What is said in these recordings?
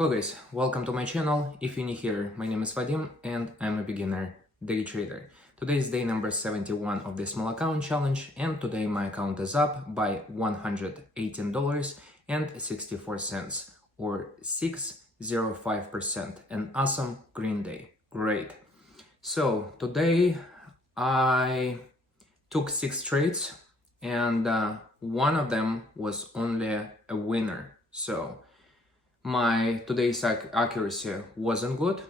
Hello guys, welcome to my channel. If you're new here, my name is Vadim and I'm a beginner day trader. Today is day number 71 of the small account challenge, and today my account is up by $118.64 or 605%. An awesome green day. Great. So today I took 6 trades and one of them was only a winner. So my today's accuracy wasn't good.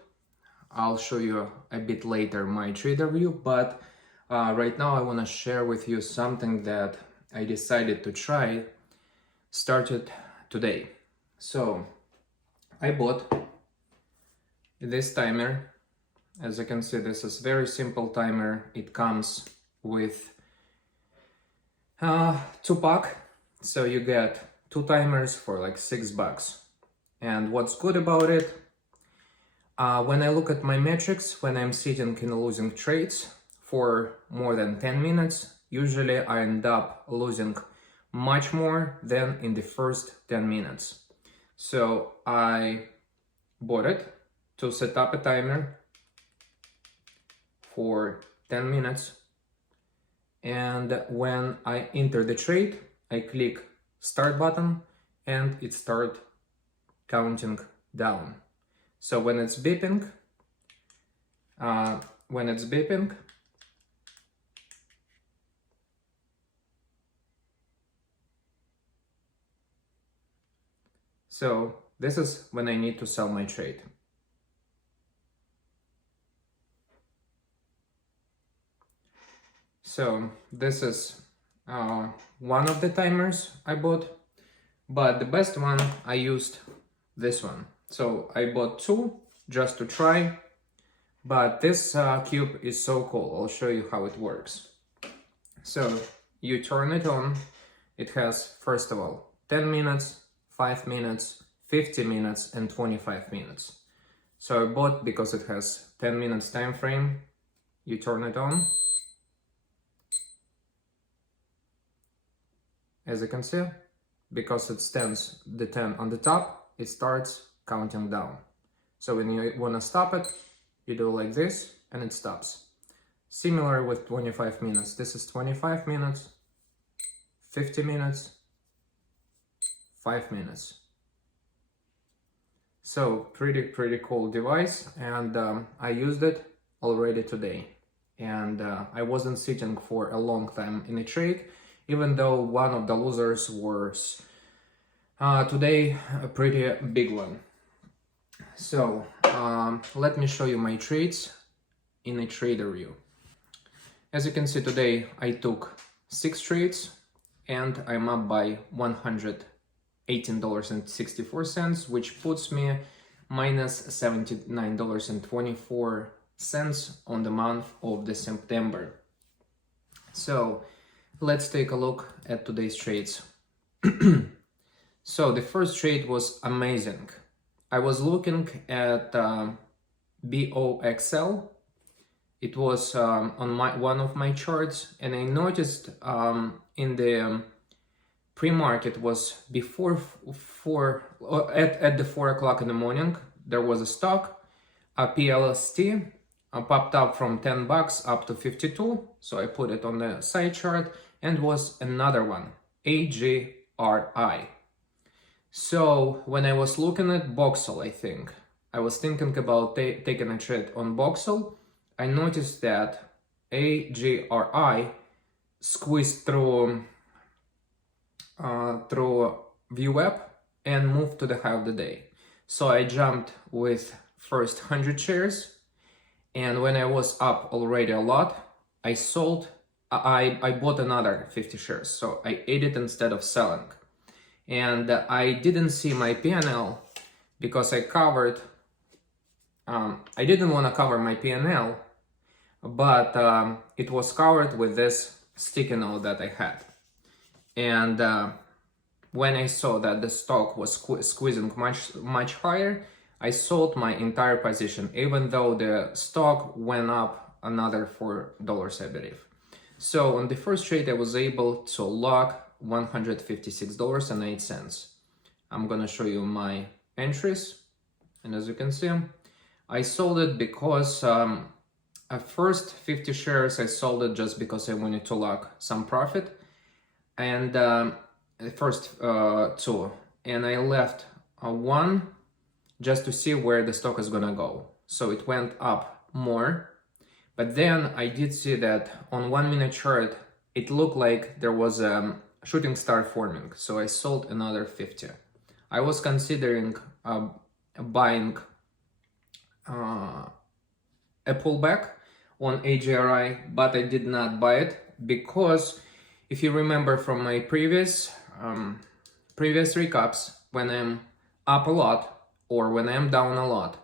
I'll show you a bit later my trade review, but right now I want to share with you something that I decided to try started today. So I bought this timer. As you can see, this is very simple timer. It comes with 2-pack, so you get 2 timers for like $6. And what's good about it, when I look at my metrics, when I'm sitting in losing trades for more than 10 minutes, usually I end up losing much more than in the first 10 minutes. So I bought it to set up a timer for 10 minutes. And when I enter the trade, I click start button and it starts counting down. So when it's beeping, so this is when I need to sell my trade. So this is one of the timers I bought, but the best one I used this one. So I bought 2 just to try, but this cube is so cool. I'll show you how it works. So you turn it on. It has, first of all, 10 minutes, 5 minutes, 50 minutes, and 25 minutes. So I bought because it has 10 minutes time frame. You turn it on. As you can see, because it stands the 10 on the top, it starts counting down. So when you want to stop it, you do like this and it stops. Similar with 25 minutes. This is 25 minutes, 50 minutes, 5 minutes. So pretty cool device, and I used it already today. And I wasn't sitting for a long time in a trade, even though one of the losers was today a pretty big one. So let me show you my trades in a trader view. As you can see, today I took 6 trades and I'm up by $118.64, which puts me minus $79.24 on the month of the September. So let's take a look at today's trades. So the first trade was amazing. I was looking at BOXL. It was on one of my charts, and I noticed in the pre-market was before at the 4 o'clock in the morning, there was a stock, a PLST, popped up from $10 up to 52. So I put it on the side chart, and was another one, AGRI. So when I was looking at Boxel, I think, I was thinking about taking a trade on Boxel. I noticed that AGRI squeezed through VWAP and moved to the high of the day. So I jumped with first 100 shares, and when I was up already a lot, I sold. I bought another 50 shares, so I ate it instead of selling. And I didn't see my P&L because I covered, I didn't want to cover my P&L, but it was covered with this sticky note that I had. And when I saw that the stock was squeezing much higher, I sold my entire position, even though the stock went up another $4, I believe. So on the first trade, I was able to lock $156.08. I'm gonna show you my entries. And as you can see, I sold it because at first 50 shares I sold it just because I wanted to lock some profit, and the first two, and I left one just to see where the stock is gonna go. So it went up more, but then I did see that on 1 minute chart it looked like there was a shooting star forming, so I sold another 50. I was considering buying a pullback on AGRI, but I did not buy it because if you remember from my previous recaps, when I'm up a lot or when I'm down a lot,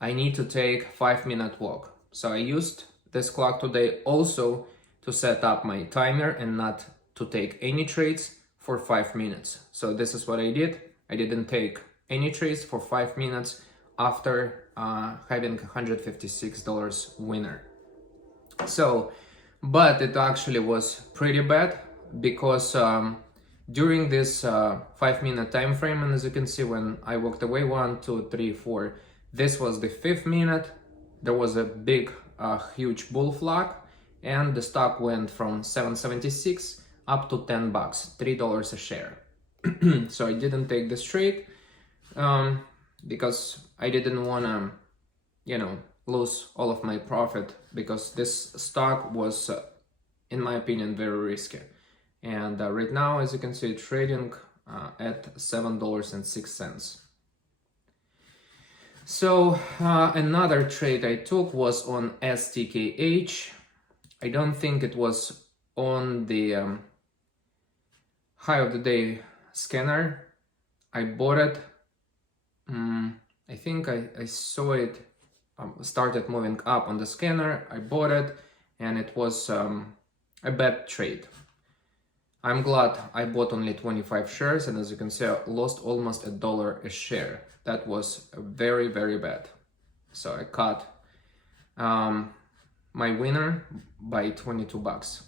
I need to take 5-minute walk. So I used this clock today also to set up my timer and not to take any trades for 5 minutes. So this is what I did. I didn't take any trades for 5 minutes after having $156 winner. So, but it actually was pretty bad because during this 5-minute time frame, and as you can see, when I walked away, 1, 2, 3, 4, this was the 5th minute. There was a big, huge bull flag, and the stock went from 776 up to $10, $3 a share. So I didn't take this trade because I didn't want to, lose all of my profit, because this stock was, in my opinion, very risky. And right now, as you can see, trading at $7.06. So another trade I took was on STKH. I don't think it was on the high of the day scanner. I bought it. I think I saw it started moving up on the scanner. I bought it, and it was a bad trade. I'm glad I bought only 25 shares, and as you can see, I lost almost $1 a share. That was very, very bad. So I cut my winner by $22.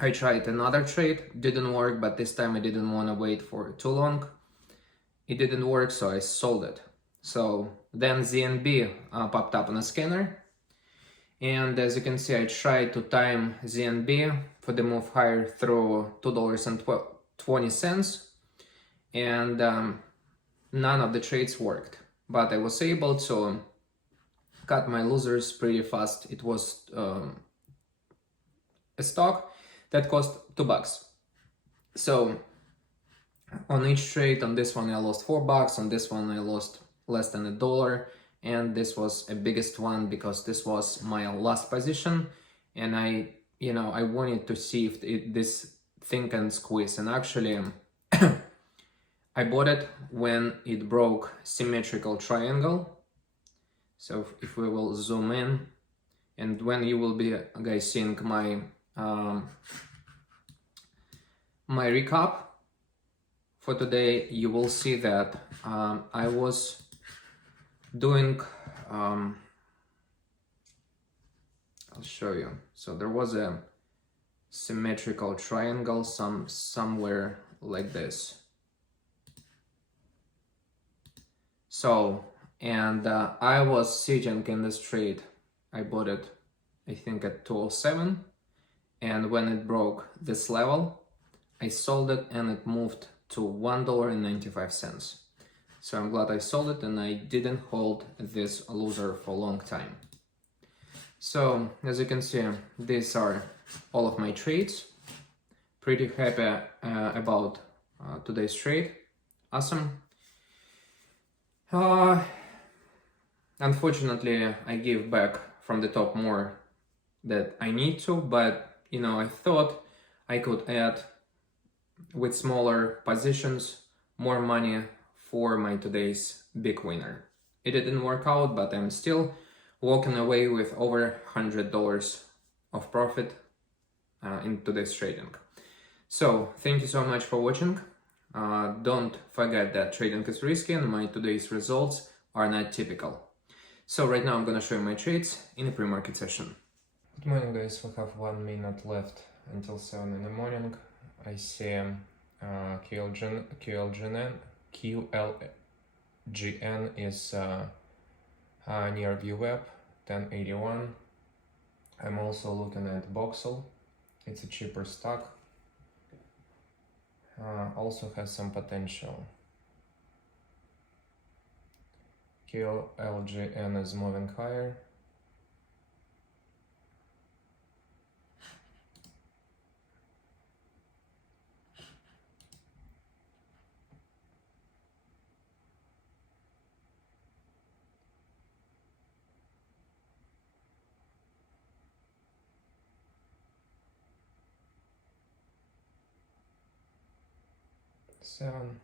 I tried another trade, didn't work, but this time I didn't want to wait for too long. It didn't work, so I sold it. So then ZNB popped up on a scanner, and as you can see, I tried to time ZNB for the move higher through $2.20, and none of the trades worked, but I was able to cut my losers pretty fast. It was a stock that cost $2. So on each trade, on this one I lost $4, on this one I lost less than $1, and this was a biggest one because this was my last position, and I wanted to see if this thing can squeeze, and actually I bought it when it broke symmetrical triangle. So if we will zoom in, and when you will be guys seeing my my recap for today, you will see that I was doing I'll show you. So there was a symmetrical triangle somewhere like this. So, and I was sitting in this trade. I bought it, I think, at 207, and when it broke this level, I sold it, and it moved to $1.95. So I'm glad I sold it, and I didn't hold this loser for a long time. So as you can see, these are all of my trades. Pretty happy about today's trade. Awesome. Unfortunately, I gave back from the top more that I need to, but I thought I could add with smaller positions more money for my today's big winner. It didn't work out, but I'm still walking away with over $100 of profit in today's trading. So thank you so much for watching. Don't forget that trading is risky, and my today's results are not typical. So right now I'm gonna show you my trades in a pre-market session. Good morning, guys. We have 1 minute left until 7 in the morning. I see QLGN GN is near VWeb 1081. I'm also looking at Voxel. It's a cheaper stock. Also has some potential. KLGN is moving higher. Seven.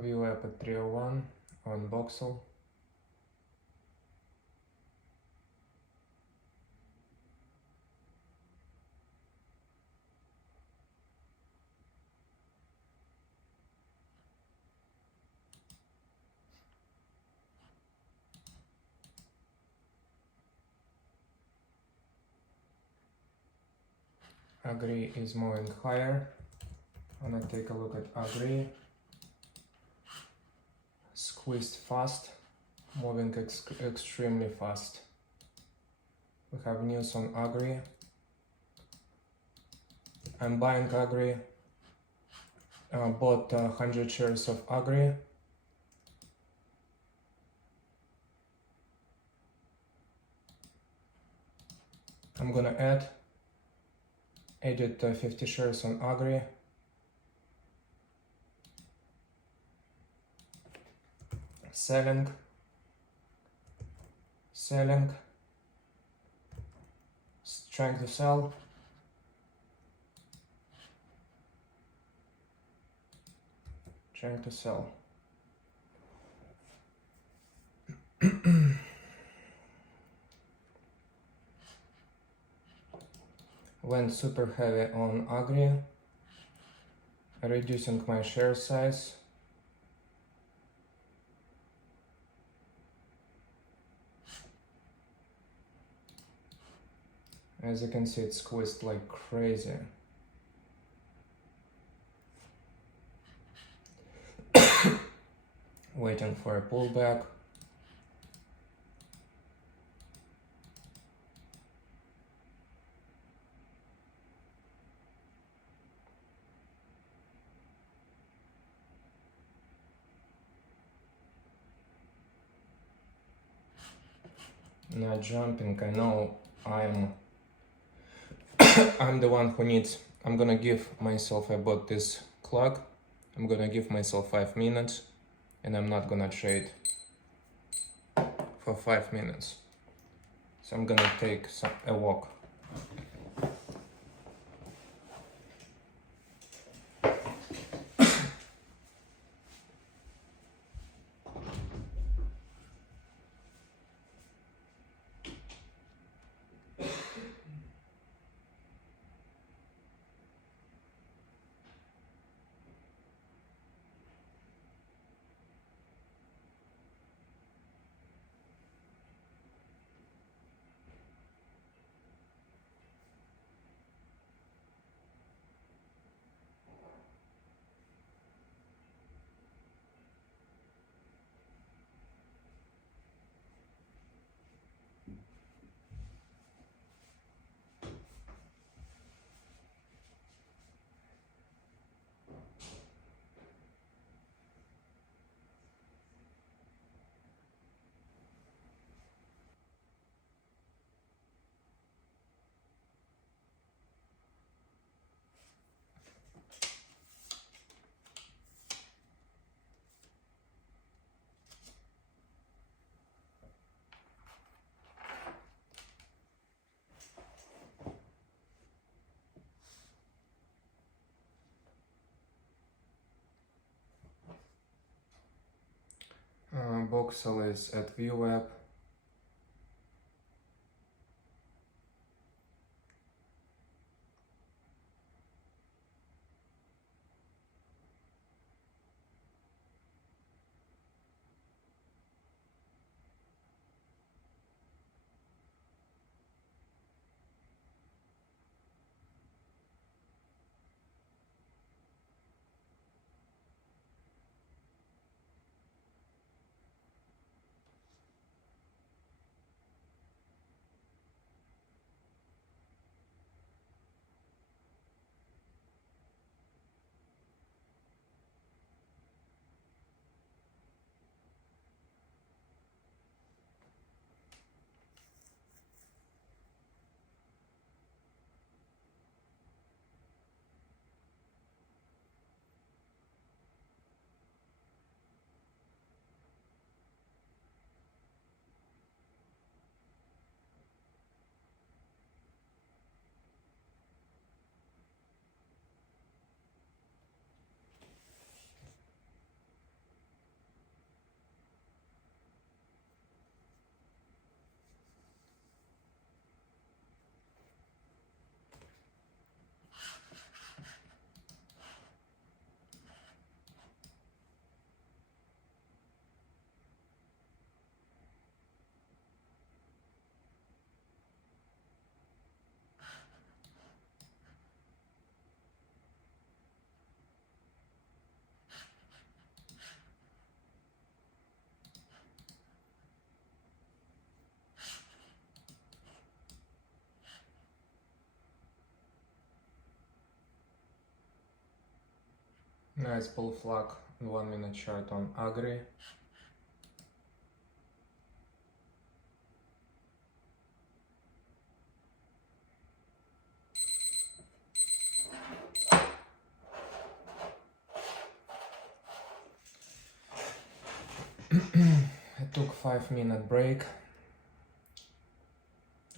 VWeb at 301 on Voxel. Agri is moving higher. I'm gonna take a look at Agri. Squeezed fast, moving extremely fast. We have news on Agri. I'm buying Agri. Bought 100 shares of Agri. I'm gonna added 50 shares on Agri. Selling, trying to sell. Trying to sell. Went super heavy on Agri, reducing my share size. As you can see, it's squeezed like crazy. Waiting for a pullback. Not jumping. I know I'm the one who needs. I'm gonna give myself, I bought this clock. I'm gonna give myself 5 minutes, and I'm not gonna trade for 5 minutes. So I'm gonna take a walk. Voxel is at VWeb. Nice pull flag, 1 minute chart on Agri. I took 5-minute break.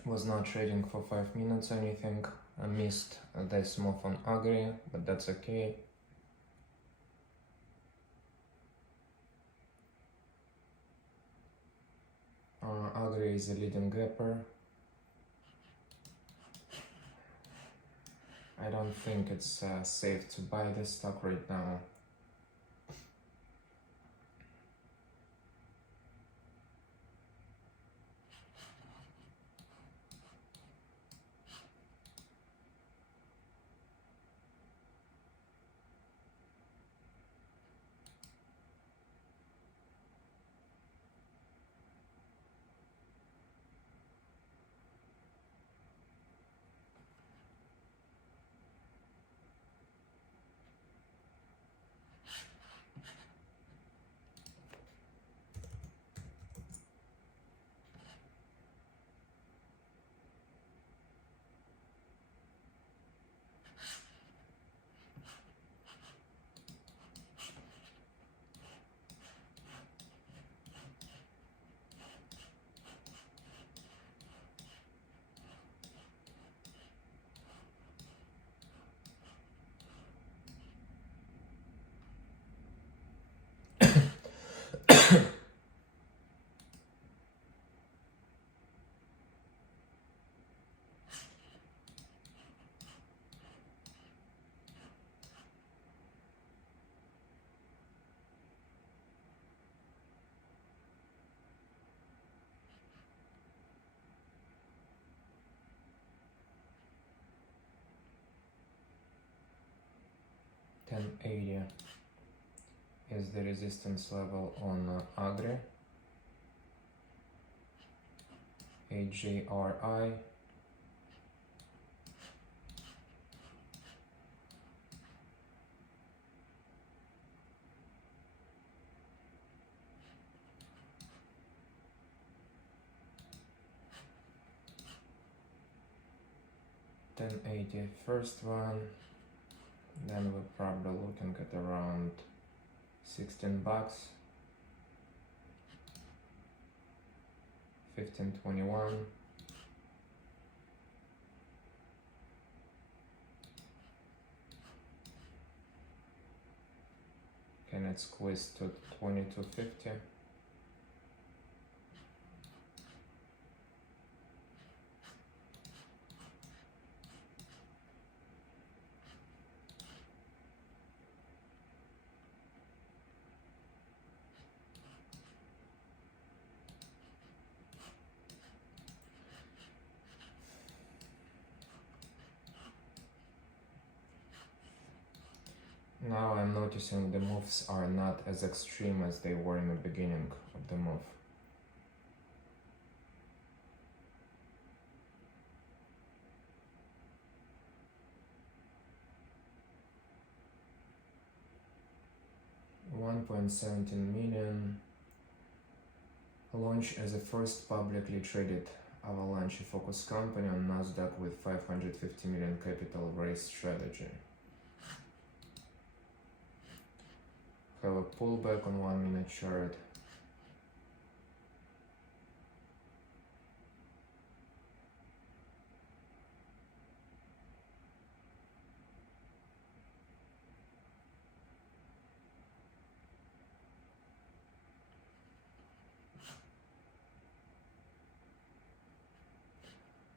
Was not trading for 5 minutes or anything. I missed this move on Agri, but that's okay. Agri is a leading gapper. I don't think it's safe to buy this stock right now. $10.80 is the resistance level on Agri. AGRI. $10.80 first one. Then we're probably looking at around $16. $15.21. Can it squeeze to $22.50? Now I'm noticing the moves are not as extreme as they were in the beginning of the move. $1.17 million. Launch as a first publicly traded avalanche-focused company on Nasdaq with $550 million capital raise strategy. Have a pullback on 1 minute chart.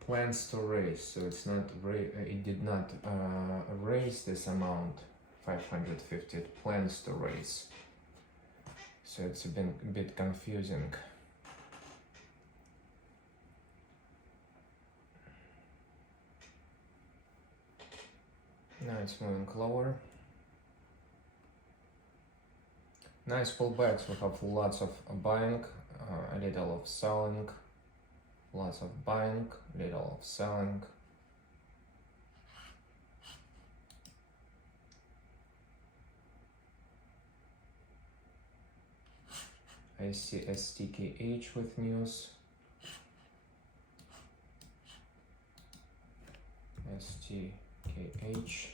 Plans to raise, so it's not it did not raise this amount 550. It plans to raise, so it's a bit confusing. Now it's moving lower. Nice pullbacks. We have lots of buying, a little of selling, lots of buying, little of selling. I see STKH with news. STKH.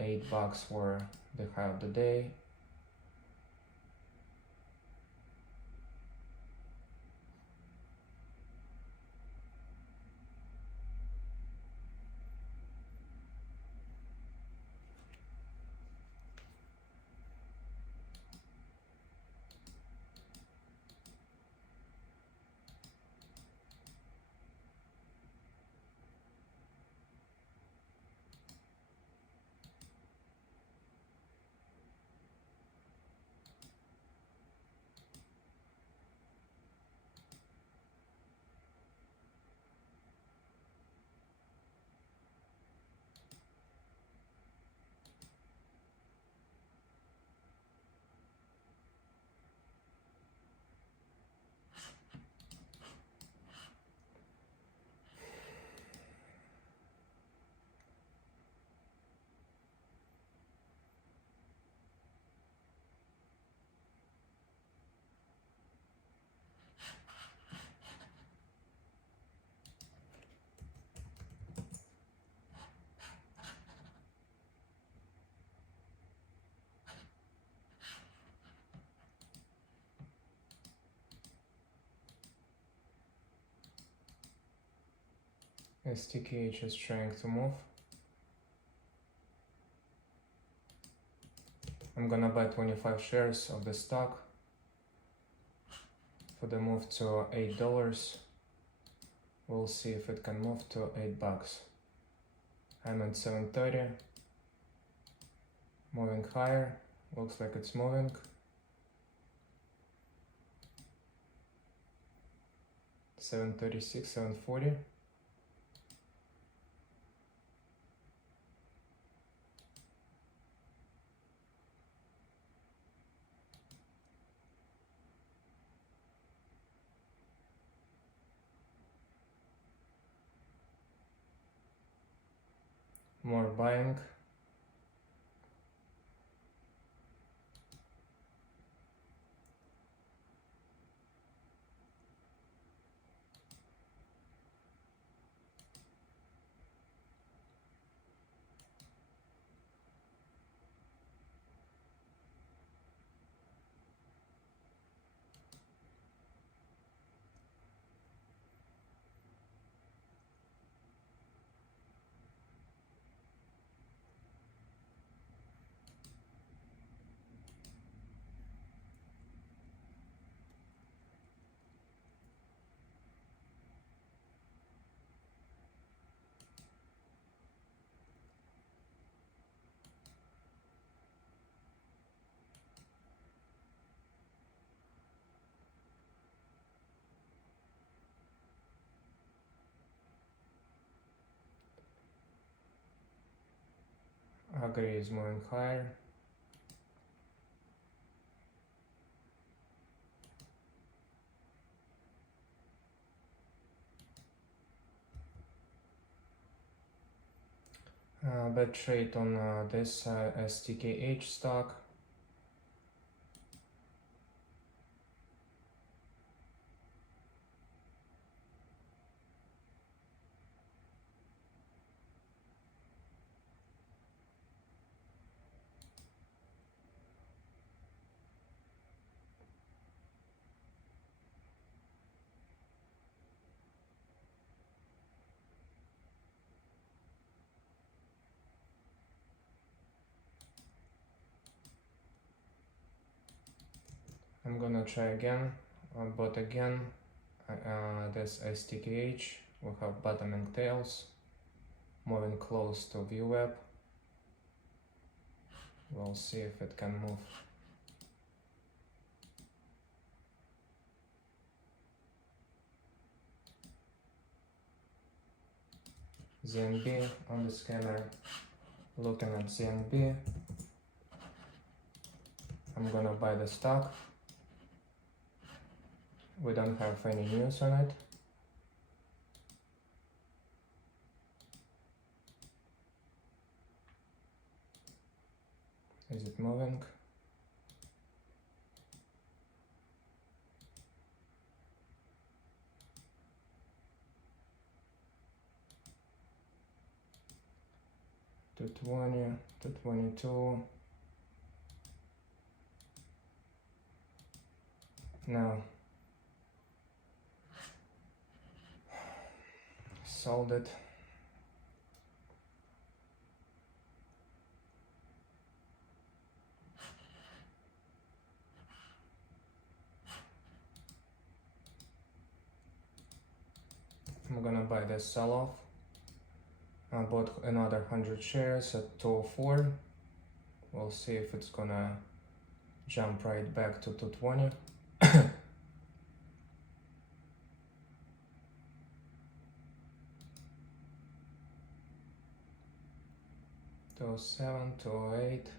$8 for the high of the day. STKH is trying to move. I'm gonna buy 25 shares of the stock for the move to $8. We'll see if it can move to $8. I'm at 730. Moving higher. Looks like it's moving. $736, $740. More buying. Agri is moving higher. Bad trade on this STKH stock. I'm gonna try again, but again, this STKH will have bottoming tails, moving close to VWAP. We'll see if it can move. ZNB on the scanner, looking at ZNB. I'm gonna buy the stock. We don't have any news on it. Is it moving? $220, $222. No. Sold it. I'm gonna buy this sell-off. I bought another 100 shares at 204. We'll see if it's gonna jump right back to 220. 207, 208.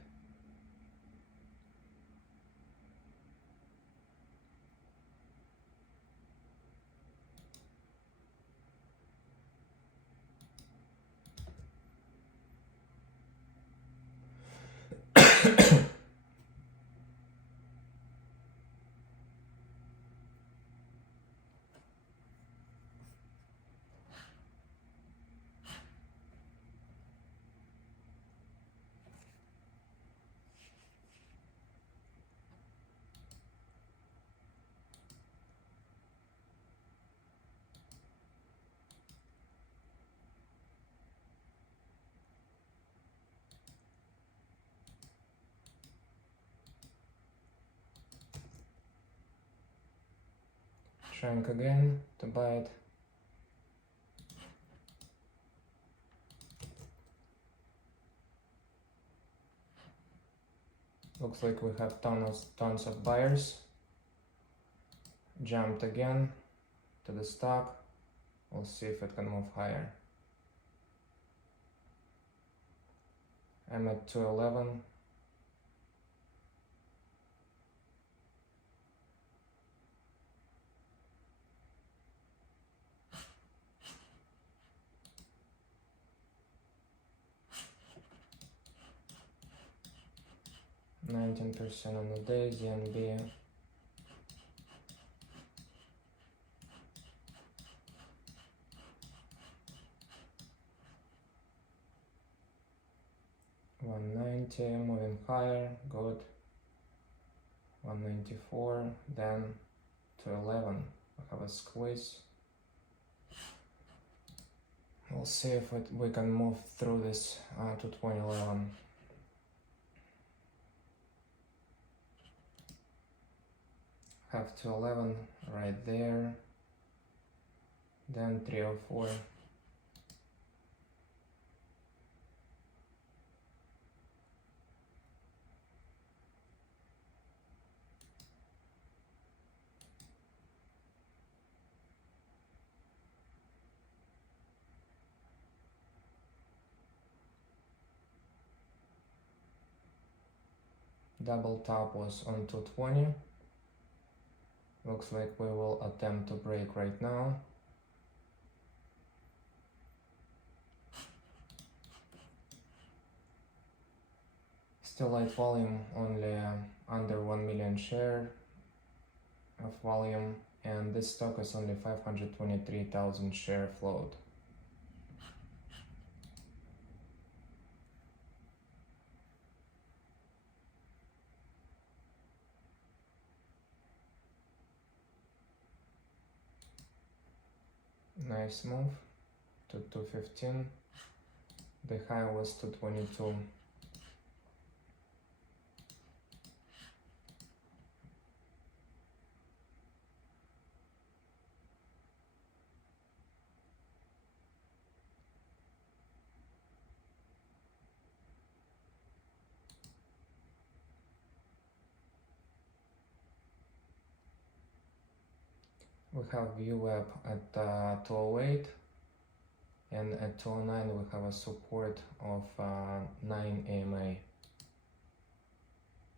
Trying again to buy it. Looks like we have tons of buyers. Jumped again to the stock. We'll see if it can move higher. I'm at 211. $19% on the day, ZNB. $190, moving higher, good. 194, then to 11. We have a squeeze. We'll see if we can move through this to 2011. Have 211 right there, then 304. Double top was on 220. Looks like we will attempt to break right now. Still light volume, only under 1 million share of volume, and this stock is only 523,000 share float. Nice move to 215. The high was 222. We have VWAP at 208, and at 209 we have a support of 9 AMA.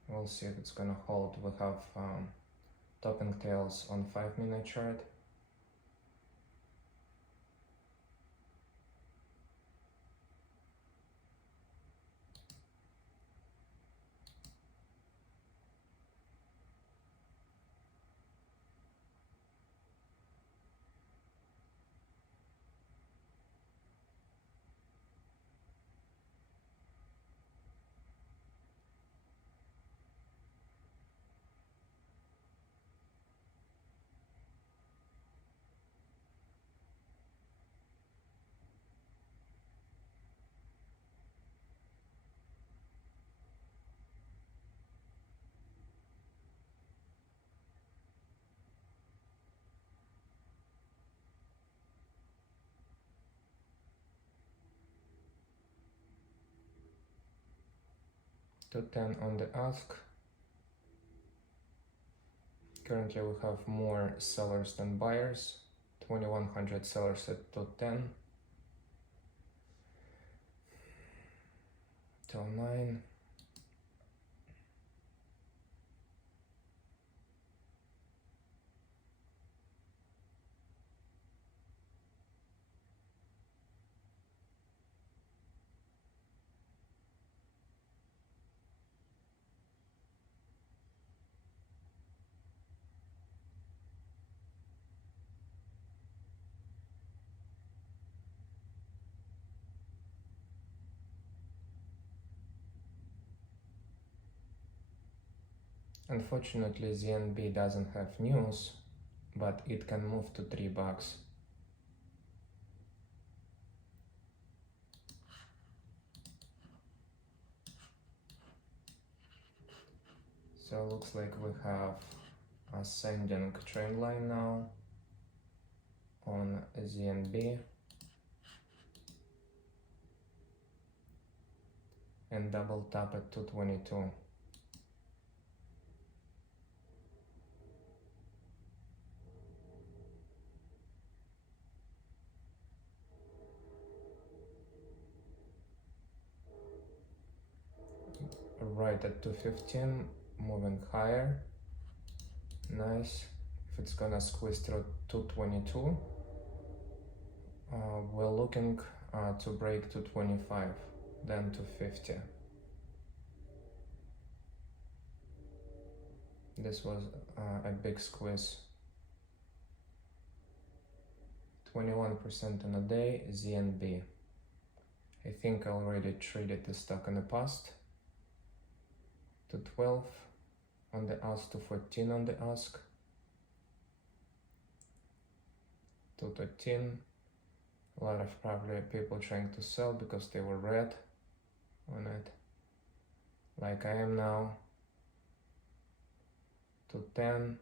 We'll see if it's gonna hold. We have topping tails on 5-minute chart. 210 on the ask. Currently we have more sellers than buyers. 2100 sellers at 210. Till 9. Unfortunately, ZNB doesn't have news, but it can move to $3. So looks like we have ascending trend line now on ZNB and double tap at 222. Right at 215, moving higher. Nice. If it's gonna squeeze through 222, we're looking to break 225, then 250. This was a big squeeze. 21% in a day, ZNB. I think I already traded this stock in the past. To 12 on the ask, to 14 on the ask, to 13. A lot of probably people trying to sell because they were red on it, like I am now. To 10.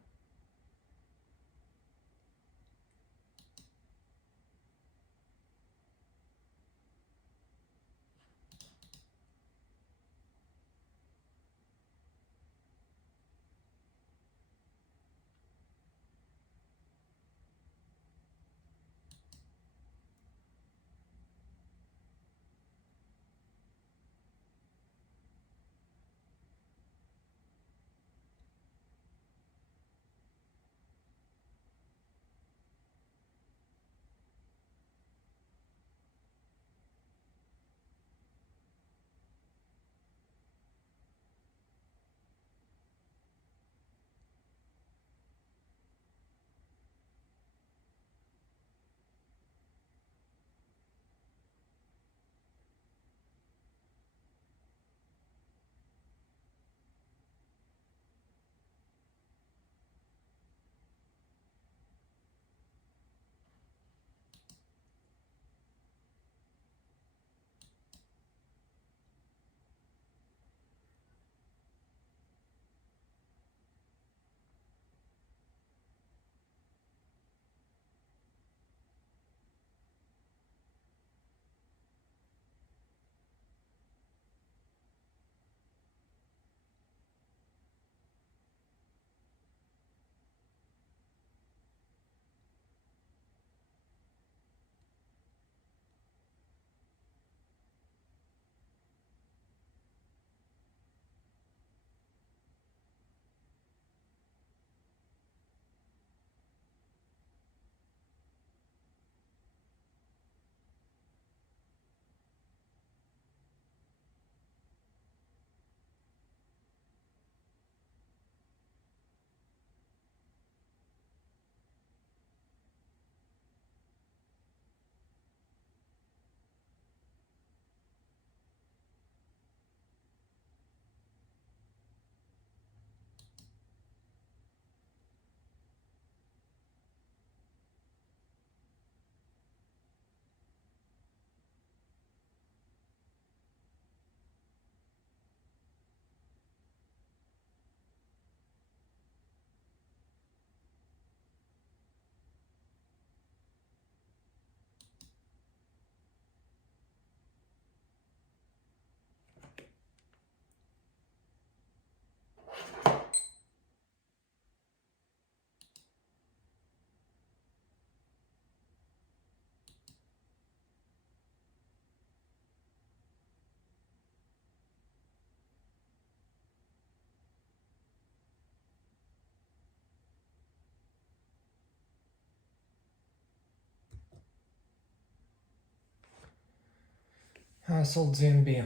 Sold ZNB.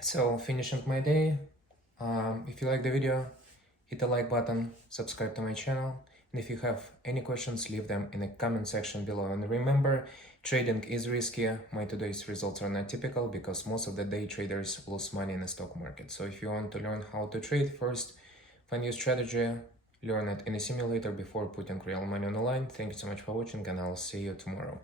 So finishing my day. If you like the video, hit the like button, subscribe to my channel, and if you have any questions, leave them in the comment section below. And remember, trading is risky. My today's results are not typical because most of the day traders lose money in the stock market. So if you want to learn how to trade, first find your strategy, learn it in a simulator before putting real money on the line. Thank you so much for watching, and I'll see you tomorrow.